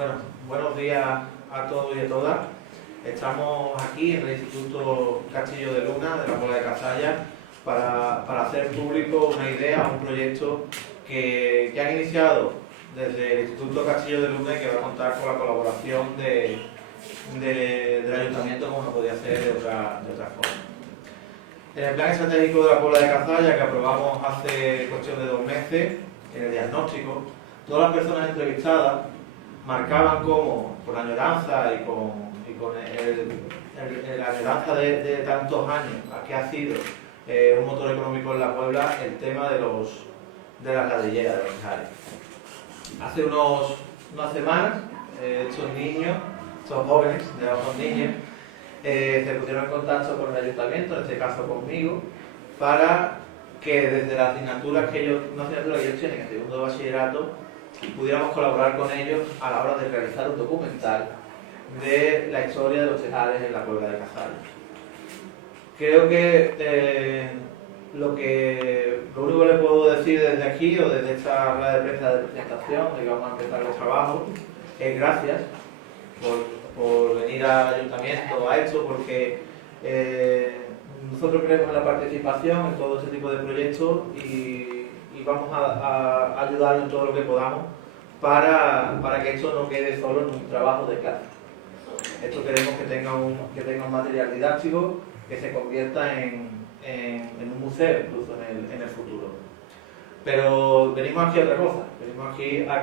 Bueno, buenos días a todos y a todas. Estamos aquí en el Instituto Castillo de Luna de la Puebla de Cazalla para hacer público una idea, un proyecto que han iniciado desde el Instituto Castillo de Luna y que va a contar con la colaboración del Ayuntamiento, como no podía ser de otra forma. En el Plan Estratégico de la Puebla de Cazalla, que aprobamos hace cuestión de 2 meses, en el diagnóstico, todas las personas entrevistadas marcaban cómo, con la añoranza y con la añoranza de tantos años, que ha sido un motor económico en la Puebla, el tema de las ladrilleras, de los tejares. Hace unas semanas, estos niños, estos jóvenes, los niños, se pusieron en contacto con el ayuntamiento, en este caso conmigo, para que desde las asignaturas que ellos tienen en segundo de bachillerato, pudiéramos colaborar con ellos a la hora de realizar un documental de la historia de los tejares en la Puebla de Cazalla. Creo que lo único que le puedo decir desde aquí o desde esta rueda de prensa de presentación de que vamos a empezar los trabajos es gracias por venir al ayuntamiento a esto, porque nosotros creemos en la participación en todo este tipo de proyectos y vamos a ayudar en todo lo que podamos para que esto no quede solo en un trabajo de clase. Esto queremos que tenga un material didáctico que se convierta en un museo, incluso en el futuro. Pero venimos aquí a otra cosa, venimos aquí a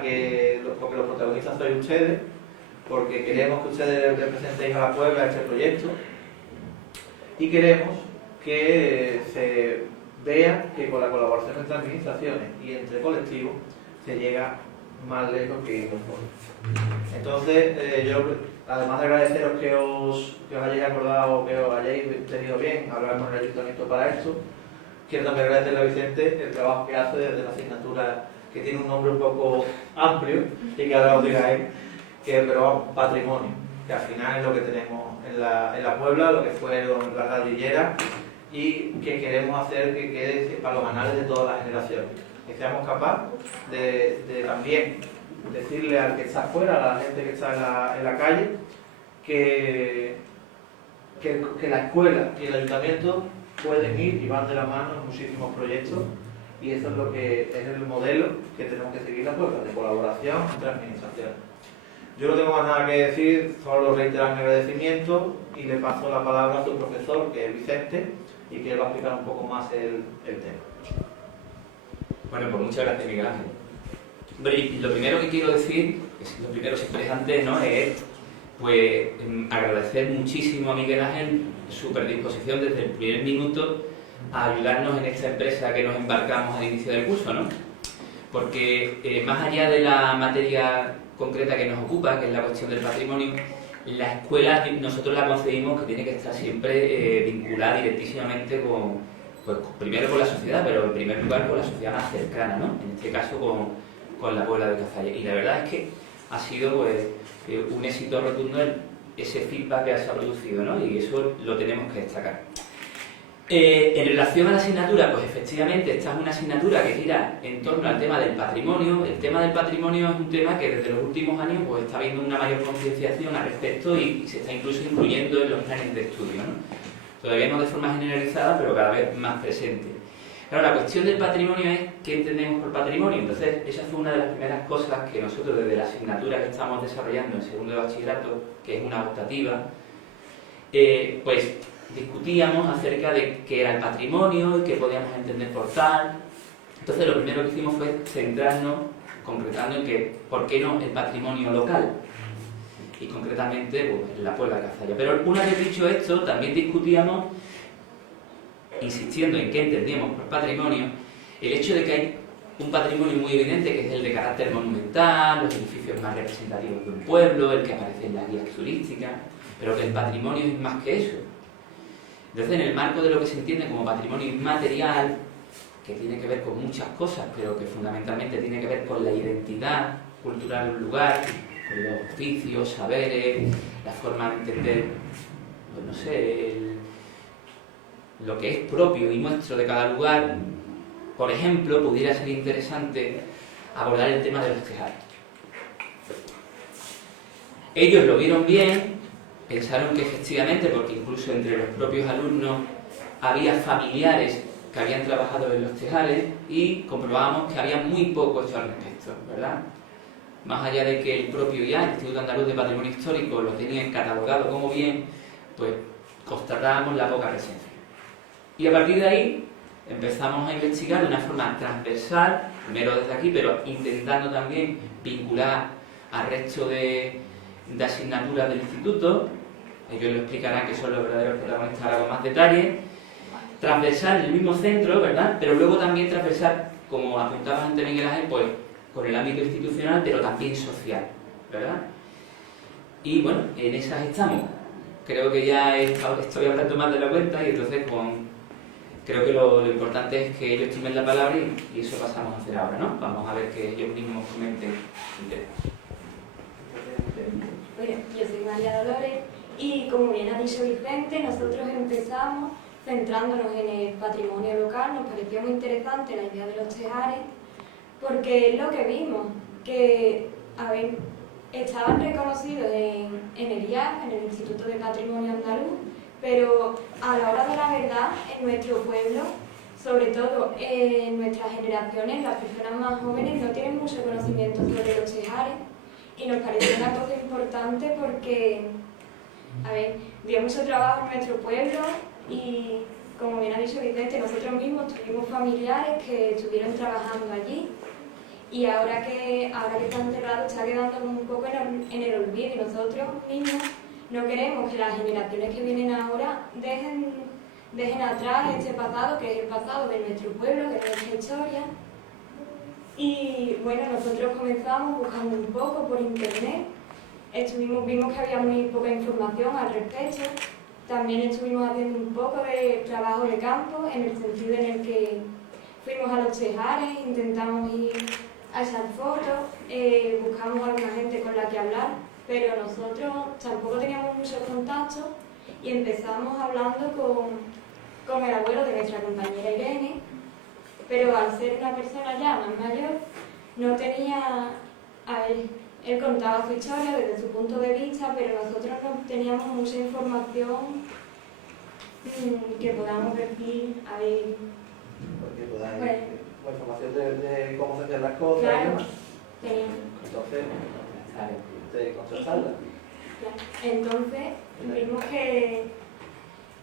porque los protagonistas sois ustedes, porque queremos que ustedes representéis a la Puebla este proyecto y queremos que se vea que con la colaboración entre administraciones y entre colectivos se llega más lejos que nosotros. Entonces, yo, además de agradeceros que os hayáis acordado, que os hayáis tenido bien hablar con el ayuntamiento para esto, quiero también agradecerle a Vicente el trabajo que hace desde la asignatura que tiene un nombre un poco amplio y que ahora os diga él, pero vamos, patrimonio, que al final es lo que tenemos en la Puebla, lo que fueron las ladrilleras, y que queremos hacer que quede para los anales de todas las generaciones. Que seamos capaces de también decirle al que está afuera, a la gente que está en la calle, que la escuela y el ayuntamiento pueden ir y van de la mano en muchísimos proyectos, y eso es lo que es el modelo que tenemos que seguir la Puebla, de colaboración entre administraciones. Yo no tengo más nada que decir, solo reiterar mi agradecimiento y le paso la palabra a su profesor, que es Vicente, y que él va a explicar un poco más el tema. Bueno, pues muchas gracias, Miguel Ángel. Hombre, y lo primero que quiero decir, lo primero siempre antes, ¿no?, es pues agradecer muchísimo a Miguel Ángel su predisposición desde el primer minuto a ayudarnos en esta empresa que nos embarcamos al inicio del curso, ¿no? Porque más allá de la materia concreta que nos ocupa, que es la cuestión del patrimonio, la escuela nosotros la concebimos que tiene que estar siempre vinculada directísimamente pues, primero con la sociedad, pero en primer lugar con la sociedad más cercana, ¿no? En este caso con la Puebla de Cazalla. Y la verdad es que ha sido pues, un éxito rotundo ese feedback que se ha producido, ¿no? Y eso lo tenemos que destacar. En relación a la asignatura, pues efectivamente esta es una asignatura que gira en torno al tema del patrimonio. El tema del patrimonio es un tema que desde los últimos años pues, está habiendo una mayor concienciación al respecto y se está incluso incluyendo en los planes de estudio, ¿no? Todavía no de forma generalizada, pero cada vez más presente. Claro, la cuestión del patrimonio es qué entendemos por patrimonio. Entonces, esa fue una de las primeras cosas que nosotros desde la asignatura que estamos desarrollando en segundo de bachillerato, que es una optativa, pues discutíamos acerca de qué era el patrimonio y qué podíamos entender por tal. Entonces lo primero que hicimos fue centrarnos concretando en que, ¿por qué no el patrimonio local? Y concretamente pues, en la Puebla de Cazalla. Pero una vez dicho esto, también discutíamos, insistiendo en qué entendíamos por patrimonio, el hecho de que hay un patrimonio muy evidente que es el de carácter monumental, los edificios más representativos de un pueblo, el que aparece en las guías turísticas, pero que el patrimonio es más que eso. Entonces, en el marco de lo que se entiende como patrimonio inmaterial, que tiene que ver con muchas cosas, pero que fundamentalmente tiene que ver con la identidad cultural de un lugar, con los oficios, saberes, la forma de entender, pues no sé, lo que es propio y nuestro de cada lugar. Por ejemplo, pudiera ser interesante abordar el tema de los tejares. Ellos lo vieron bien, pensaron que efectivamente, porque incluso entre los propios alumnos había familiares que habían trabajado en los tejares y comprobábamos que había muy poco hecho al respecto, ¿verdad? Más allá de que el propio IAE, el Instituto Andaluz de Patrimonio Histórico, lo tenía catalogado como bien, pues constatábamos la poca presencia. Y a partir de ahí empezamos a investigar de una forma transversal, primero desde aquí, pero intentando también vincular al resto de asignaturas del instituto. Ellos lo explicarán, que son los verdaderos protagonistas ahora con más detalle. Transversal en el mismo centro, ¿verdad? Pero luego también transversal, como apuntaba antes Miguel Ángel, pues con el ámbito institucional, pero también social, ¿verdad? Y bueno, en esas estamos. Creo que ya estoy hablando más de la cuenta y entonces creo que lo importante es que ellos tomen la palabra y eso pasamos a hacer ahora, ¿no? Vamos a ver que ellos mismos comenten. Bueno, yo soy María Dolores y como bien ha dicho Vicente, nosotros empezamos centrándonos en el patrimonio local. Nos pareció muy interesante la idea de los tejares porque es lo que vimos, que, a ver, estaban reconocidos en el IAF, en el Instituto de Patrimonio Andaluz, pero a la hora de la verdad, en nuestro pueblo, sobre todo en nuestras generaciones, las personas más jóvenes no tienen mucho conocimiento sobre los tejares y nos pareció una cosa importante porque, a ver, dio mucho trabajo en nuestro pueblo y, como bien ha dicho Vicente, nosotros mismos tuvimos familiares que estuvieron trabajando allí. Y ahora que está enterrado, está quedando un poco en el olvido y nosotros mismos no queremos que las generaciones que vienen ahora dejen atrás este pasado, que es el pasado de nuestro pueblo, que es nuestra historia. Y bueno, nosotros comenzamos buscando un poco por internet, vimos que había muy poca información al respecto, también estuvimos haciendo un poco de trabajo de campo, en el sentido en el que fuimos a los tejares, intentamos ir a echar fotos, buscamos a alguna gente con la que hablar, pero nosotros tampoco teníamos muchos contactos y empezamos hablando con el abuelo de nuestra compañera Irene, pero al ser una persona ya más mayor, no tenía, a ver, él contaba su historia desde su punto de vista, pero nosotros no teníamos mucha información que podamos decir, a ver, porque la información de cómo se hacen las cosas. Claro, Entonces, de contrastarla. Entonces, vimos que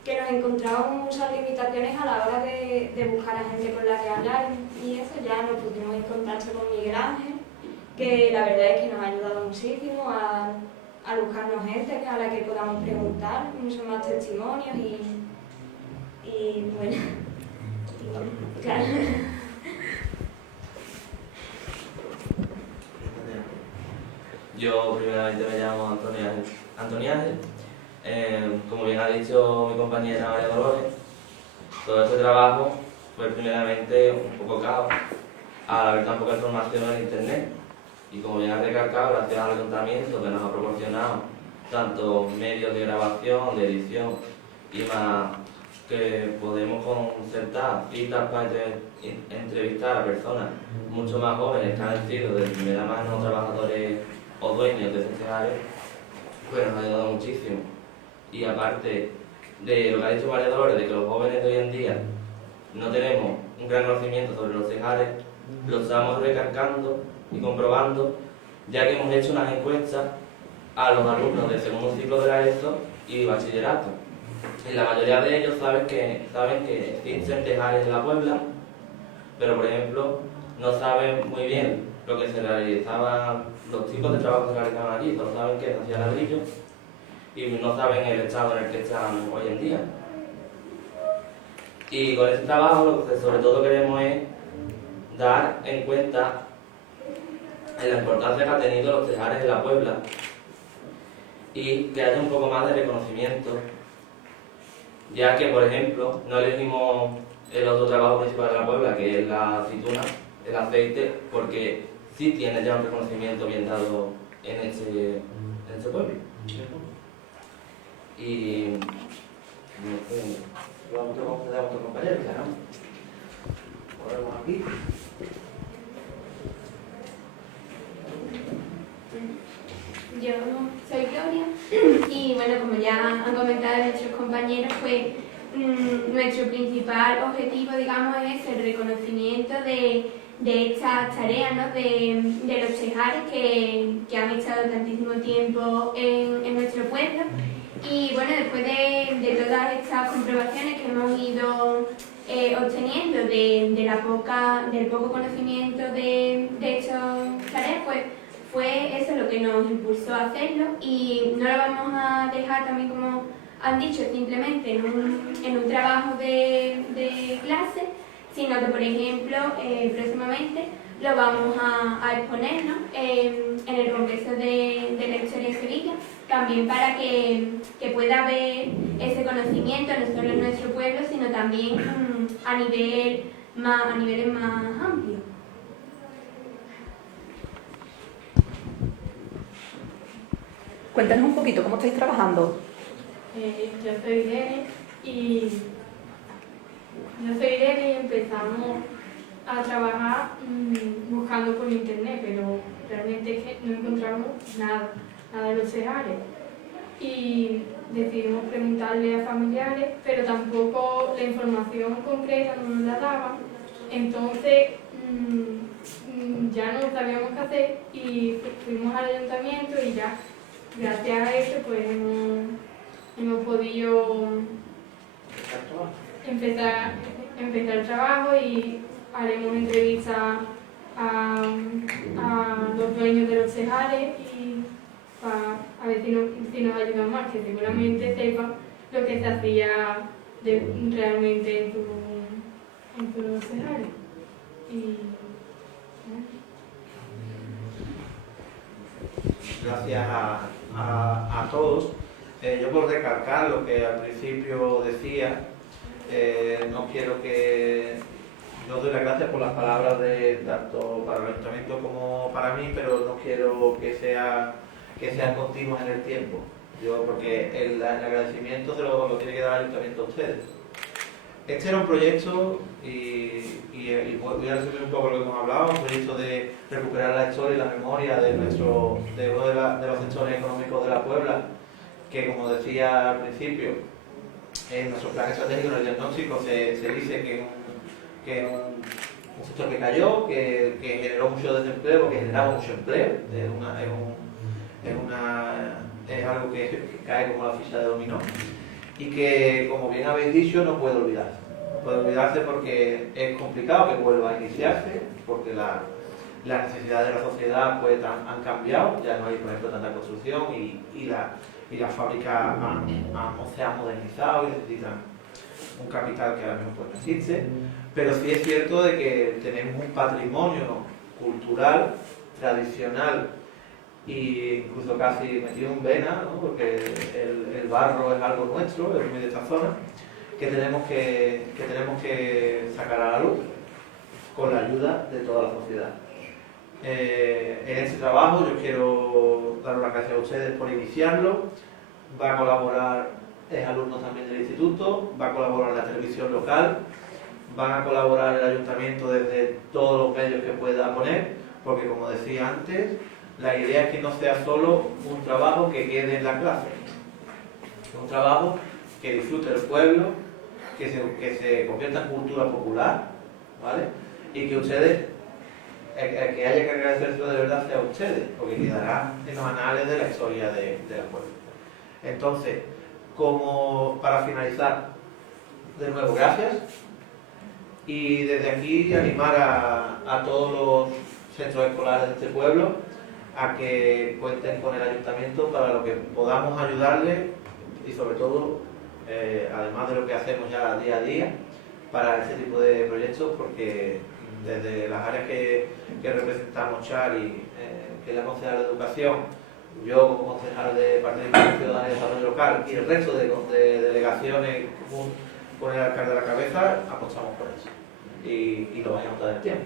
nos encontrábamos muchas limitaciones a la hora de buscar a gente con la que hablar y eso. Ya nos pusimos en contacto con Miguel Ángel, que la verdad es que nos ha ayudado muchísimo a buscarnos gente a la que podamos preguntar, muchos más testimonios y bueno, claro. Yo primeramente me llamo Antonio Ángel. Como bien ha dicho mi compañera María Dolores, todo este trabajo fue primeramente un poco caos al haber tan poca información en internet y, como bien ha recalcado, gracias al ayuntamiento que nos ha proporcionado tanto medios de grabación, de edición y más, que podemos concertar citas para entrevistar a personas mucho más jóvenes que han sido de primera mano trabajadores o dueños de estos tejares, pues nos ha ayudado muchísimo. Y aparte de lo que ha dicho María Dolores, de que los jóvenes de hoy en día no tenemos un gran conocimiento sobre los tejares, lo estamos recalcando y comprobando, ya que hemos hecho unas encuestas a los alumnos del segundo ciclo de la ESO y bachillerato. Y la mayoría de ellos saben que existen tejares en la Puebla, pero por ejemplo no saben muy bien lo que se realizaba, los tipos de trabajo que se realizaban allí. No saben que se hacía ladrillo y no saben el estado en el que están hoy en día. Y con este trabajo lo que sobre todo queremos es dar en cuenta en la importancia que han tenido los tejares en la Puebla y que haya un poco más de reconocimiento, ya que, por ejemplo, no elegimos el otro trabajo principal de la Puebla, que es la aceituna, el aceite, porque sí tiene ya un reconocimiento bien dado en este pueblo. Y Vamos a dar a otro compañero, ¿no? Ponemos aquí. Yo soy Y bueno, como ya han comentado nuestros compañeros, pues nuestro principal objetivo, digamos, es el reconocimiento de estas tareas, ¿no? de los chejares que han estado tantísimo tiempo en nuestro pueblo. Y bueno, después de todas estas comprobaciones que hemos ido obteniendo del poco conocimiento de estas tareas, pues fue eso lo que nos impulsó a hacerlo, y no lo vamos a dejar también, como han dicho, simplemente en un trabajo de clase, sino que, por ejemplo, próximamente lo vamos a exponer, ¿no? En el Congreso de la Historia de Sevilla, también para que pueda haber ese conocimiento no solo en nuestro pueblo, sino también a niveles más amplios. Cuéntanos un poquito, ¿cómo estáis trabajando? Yo soy Irene y empezamos a trabajar buscando por internet, pero realmente es que no encontramos nada de los cejares. Y decidimos preguntarle a familiares, pero tampoco la información concreta no nos la daban. Entonces ya no sabíamos qué hacer y fuimos al ayuntamiento y ya, gracias a eso, pues hemos podido empezar el trabajo y haremos entrevistas a los dueños de los cejares y a ver si nos ayudan más, que seguramente sepan lo que se hacía realmente en sus cejares. Gracias a todos. Yo por recalcar lo que al principio decía, no quiero que... Yo doy las gracias por las palabras tanto para el ayuntamiento como para mí, pero no quiero que sean continuos en el tiempo. Porque el agradecimiento lo tiene que dar el ayuntamiento a ustedes. Este era un proyecto, y voy a resumir un poco lo que hemos hablado, un proyecto de recuperar la historia y la memoria de uno de los sectores económicos de la Puebla, que, como decía al principio, en nuestro plan estratégico, en el diagnóstico, se dice que es un sector que cayó, que generó mucho desempleo, que generaba mucho empleo, es algo que cae como la ficha de dominó, y que, como bien habéis dicho, no puede olvidarse. No puede olvidarse porque es complicado que vuelva a iniciarse, porque las necesidades de la sociedad pues, han cambiado, ya no hay, por ejemplo, tanta construcción y las fábricas se han modernizado y necesitan un capital que ahora mismo pues, no existe, pero sí es cierto de que tenemos un patrimonio cultural, tradicional e incluso casi metido en vena, ¿no? Porque el barro es algo nuestro, es muy de esta zona, que tenemos que sacar a la luz con la ayuda de toda la sociedad. En este trabajo yo quiero dar las gracias a ustedes por iniciarlo. Va a colaborar alumnos también del instituto, va a colaborar la televisión local, van a colaborar el ayuntamiento desde todos los medios que pueda poner, porque, como decía antes, la idea es que no sea solo un trabajo que quede en la clase, es un trabajo que disfrute el pueblo, que se convierta en cultura popular, ¿vale? Y que ustedes, el que haya que agradecérselo de verdad sea a ustedes, porque quedará en los anales de la historia de la puebla. Entonces, como para finalizar, de nuevo, gracias. Y desde aquí animar a todos los centros escolares de este pueblo a que cuenten con el ayuntamiento para lo que podamos ayudarles y, sobre todo, además de lo que hacemos ya día a día, para este tipo de proyectos, porque desde las áreas que representamos, Chari, que es la concejal de Educación, yo como concejal de Participación Ciudadana y Desarrollo Local y el resto de delegaciones con el alcalde a la cabeza, apostamos por eso y lo vayamos a dar el tiempo.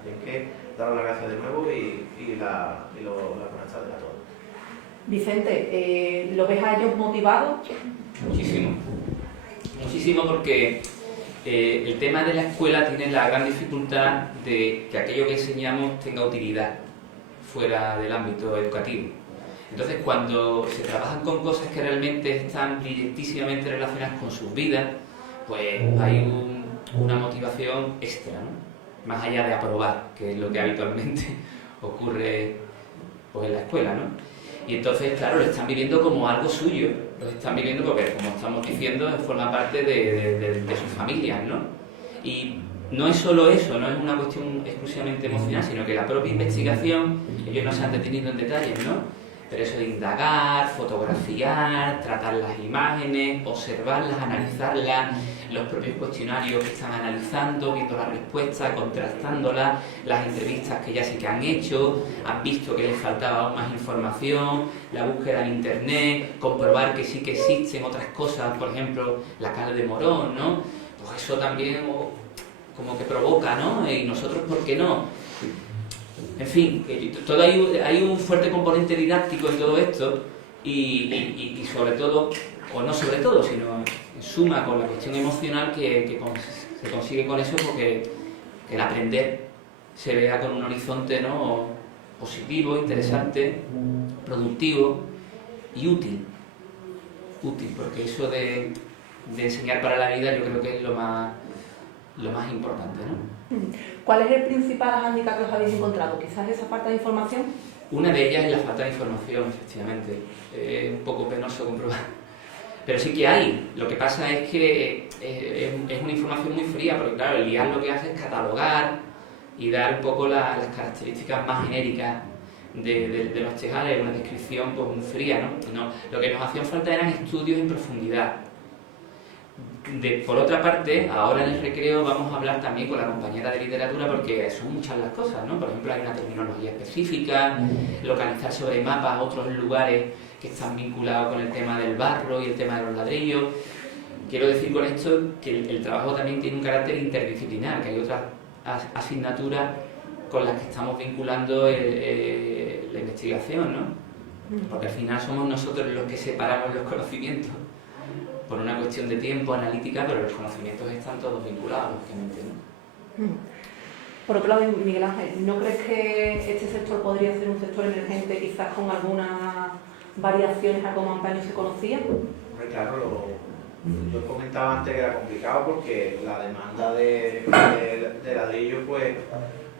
Así que daros las gracias de nuevo y la buenas tardes a todos. Vicente, ¿lo ves a ellos motivados? Muchísimo porque el tema de la escuela tiene la gran dificultad de que aquello que enseñamos tenga utilidad fuera del ámbito educativo. Entonces, cuando se trabajan con cosas que realmente están brillantísimamente relacionadas con sus vidas, pues hay una motivación extra, ¿no? Más allá de aprobar, que es lo que habitualmente ocurre pues, en la escuela, ¿no? Y entonces, claro, lo están viviendo como algo suyo, lo están viviendo porque, como estamos diciendo, forma parte de sus familias, ¿no? Y no es solo eso, no es una cuestión exclusivamente emocional, sino que la propia investigación, ellos no se han detenido en detalles, ¿no? Pero eso de indagar, fotografiar, tratar las imágenes, observarlas, analizarlas, los propios cuestionarios que están analizando, viendo las respuestas, contrastándolas, las entrevistas que ya sí que han hecho, han visto que les faltaba aún más información, la búsqueda en internet, comprobar que sí que existen otras cosas, por ejemplo, la cal de Morón, ¿no? Pues eso también como que provoca, ¿no? Y nosotros, ¿por qué no? En fin, todo hay un fuerte componente didáctico en todo esto y sobre todo, o no sobre todo, sino en suma con la cuestión emocional que se consigue con eso porque el aprender se vea con un horizonte, ¿no? Positivo, interesante, productivo y útil. Útil, porque eso de enseñar para la vida yo creo que es lo más importante, ¿no? ¿Cuál es el principal hándicap que os habéis encontrado? ¿Quizás esa falta de información? Una de ellas es la falta de información, efectivamente. Es un poco penoso comprobar. Pero sí que hay. Lo que pasa es que es una información muy fría, porque claro, el IAS lo que hace es catalogar y dar un poco las características más genéricas de los tejares, una descripción pues, muy fría, ¿no? Lo que nos hacían falta eran estudios en profundidad. Por otra parte, ahora en el recreo vamos a hablar también con la compañera de literatura porque son muchas las cosas, ¿no? Por ejemplo, hay una terminología específica, localizar sobre mapas otros lugares que están vinculados con el tema del barro y el tema de los ladrillos. Quiero decir con esto que el trabajo también tiene un carácter interdisciplinar, que hay otras asignaturas con las que estamos vinculando la investigación, ¿no? Porque al final somos nosotros los que separamos los conocimientos por una cuestión de tiempo analítica, pero los conocimientos están todos vinculados, lógicamente, ¿no? Por otro lado, Miguel Ángel, ¿no crees que este sector podría ser un sector emergente, quizás con algunas variaciones a como antaño se conocía? Hombre, claro, yo comentaba antes que era complicado porque la demanda de ladrillo pues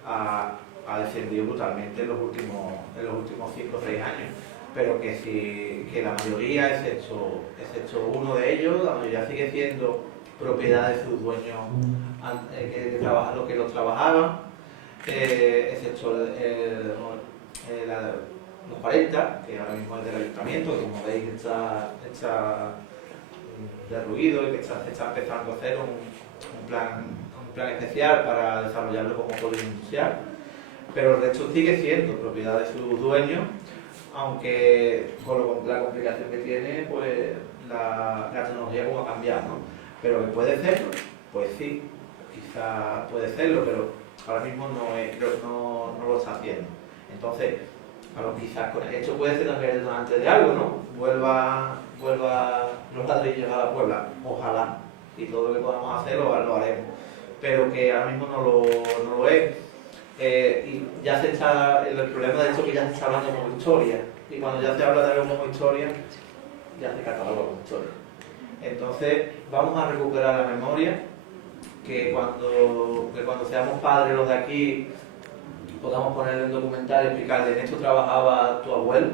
ha descendido brutalmente en los últimos 5 o 6 años. Pero que la mayoría, excepto uno de ellos, la mayoría sigue siendo propiedad de sus dueños los que los trabajaban, excepto los 40, que ahora mismo es del ayuntamiento, que como veis está derruido y que se está empezando a hacer un plan especial para desarrollarlo como polígono industrial, pero el resto sigue siendo propiedad de sus dueños, aunque con la complicación que tiene, pues la tecnología como ha cambiado, ¿no? Pero que puede serlo, pues sí, quizá puede serlo, pero ahora mismo no lo está haciendo. Entonces, quizás con esto puede ser también el donante de algo, ¿no? Vuelva los ladrillos a la Puebla, ojalá, y todo lo que podamos hacer lo haremos, pero que ahora mismo no lo es. Y ya el problema de esto es que ya se está hablando como historia, y cuando ya se habla de algo como historia, ya se cataloga como historia. Entonces vamos a recuperar la memoria, que cuando seamos padres los de aquí podamos poner un documental y explicar de esto trabajaba tu abuelo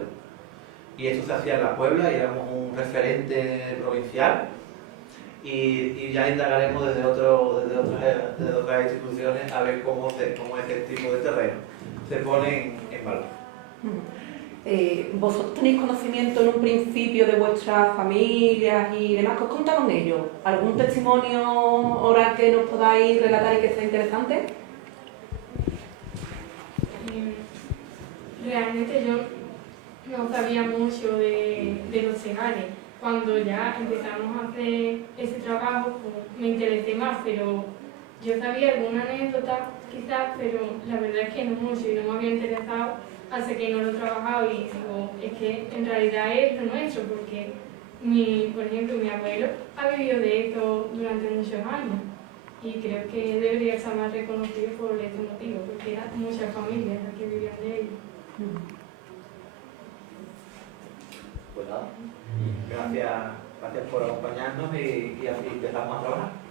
y esto se hacía en la Puebla y éramos un referente provincial. Y ya indagaremos desde otras instituciones a ver cómo ese tipo de terreno se pone en valor. ¿Vosotros tenéis conocimiento en un principio de vuestras familias y demás? ¿Qué os contaron ellos? ¿Algún testimonio oral que nos podáis relatar y que sea interesante? Realmente yo no sabía mucho de los segales. Cuando ya empezamos a hacer ese trabajo, pues, me interesé más, pero yo sabía alguna anécdota quizás, pero la verdad es que no mucho y no me había interesado hasta que no lo he trabajado y digo, es que en realidad es lo nuestro, porque por ejemplo, mi abuelo ha vivido de esto durante muchos años y creo que debería estar más reconocido por este motivo, porque eran muchas familias las que vivían de ello. pues nada, gracias por acompañarnos y así empezamos a trabajar.